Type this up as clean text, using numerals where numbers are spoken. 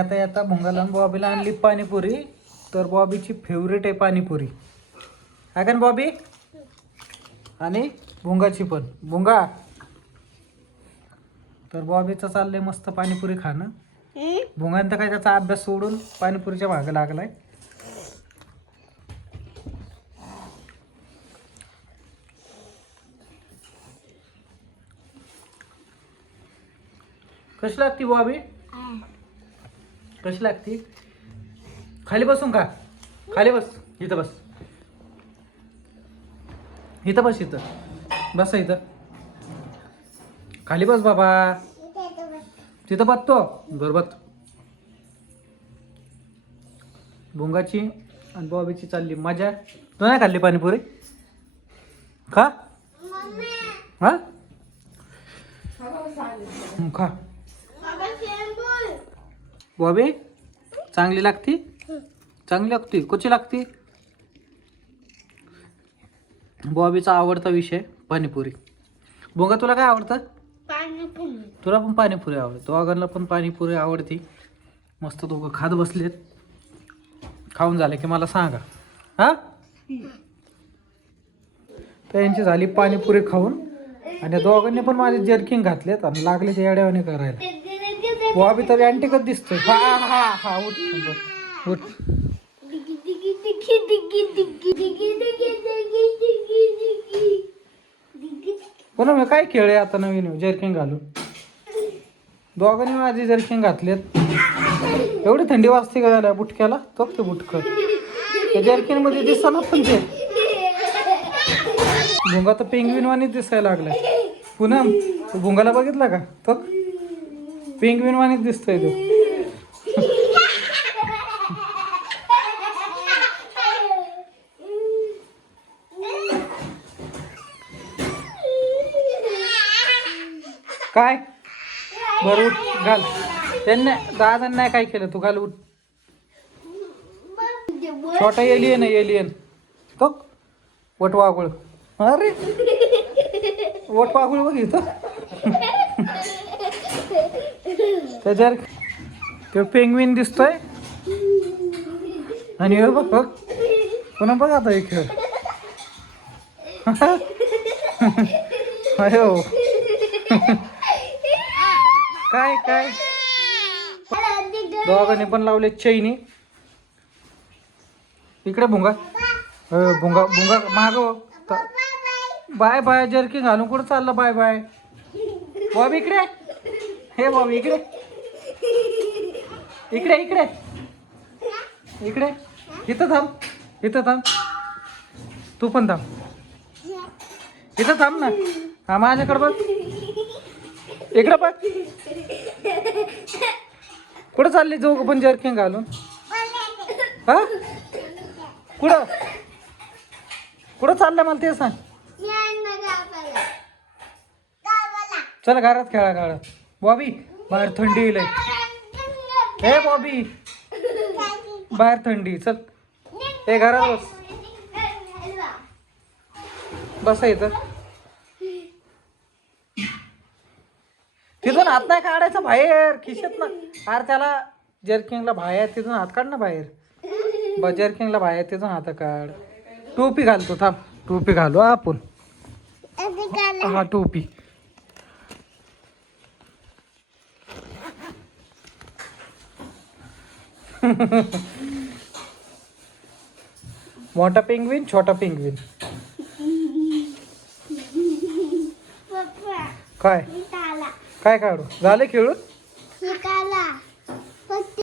आता आता भुंगाला आणि बॉबीला आणली पाणीपुरी. तर बॉबीची फेवरेट आहे पाणीपुरी, आहे का बॉबी? आणि भुंगाची पण. भुंगा तर बॉबीचं चाललंय मस्त पाणीपुरी खाणं. भुंगाने तर काय त्याचा अभ्यास सोडून पाणीपुरीच्या मागे लागलाय. कशी लागती बॉबी? कशी लागती? खाली बसून का? खाली बस. इथं बस. इथं बस. इथं बस. इथं खाली बस बाबा. तिथं बसतो. बरोबर. भुंगाची आणि बॉबीची चालली मजा. तू नाही खाल्ली पाणीपुरी का? हा खा. बॉबी चांगली लागती? चांगली लागती. कशी लागती? बॉबीचा आवडता विषय पाणीपुरी. भुंगा तुला काय आवडतं? पाणीपुरी. तुला पण पाणीपुरी आवडते. दोघांना पण पाणीपुरी आवडते. मस्त दोघं खात बसलेत. खाऊन झाले की मला सांगा. हा त्यांची झाली पाणीपुरी खाऊन आणि दोघांनी पण माझे जर्किंग घातलेत आणि लागले ते येड्यावाने करायला. बॉबी तर अँटिकच दिसतोय. हा हा हा उठ उठ. पुन्हा मी काय खेळ आहे आता नवीन जर्किंग घालून. दोघांनी माझे जर्किंग घातलेत. एवढी थंडी वाजते का झाल्या बुटक्याला? तो ते बुटक त्या जर्किन मध्ये दिसना पण ते. भुंगा तर पेंग्विन वाणी दिसायला लागलाय. पुन्हा तू भुंगाला बघितला का? तो पेंग्विन वाणीच दिसतोय तो. काय बरं उठ घाल. त्यांनी दादांनी नाही काय केलं. तू घाल उठ. छोटा एलियन आहे एलियन तो. वटवागुळ. अरे वटवागुळ बघ इथं. त्याच्यावर तो पेंग्विन दिसतोय आणि हे बघ बघ पुन्हा बघ आता एक खेळ. अयो काय काय दोघांनी पण लावले चैनी. इकडे भुंगा. भुंगा भुंगा माग. बाय बाय जर्किंग घालून कुठं चाललं? Bye bye. बॉबी इकडे. हे बॉबी इकडे इकडे इकडे इकडे. इथं थांब. इथं थांब. तू पण थांब. इथं थांब ना. हा माझ्याकडे बघ. इकडं बघ. कुठं चालली जाऊ पण जर्किंग घालून? हा कुठं कुठं चाललंय मला ते सांग. चल घरात खेळा काढा. बॉबी बाहेर थंडी येईल. हे बॉबी बाहेर थंडी. चल हे घरात बस. बसा इथं. तिथून हात नाही काढायचा बाहेर खिशेत ना. अरे त्याला जर्किंगला बाहेर तिथून हात काढ ना बाहेर. जर्किंगला बाहेर तिथून हात काढ. टोपी घालतो थांब. टोपी घालू आपण. हा टोपी. मोठा पेंग्विन छोटा पेंग्विन. काय काय काढू? झालं खेळून?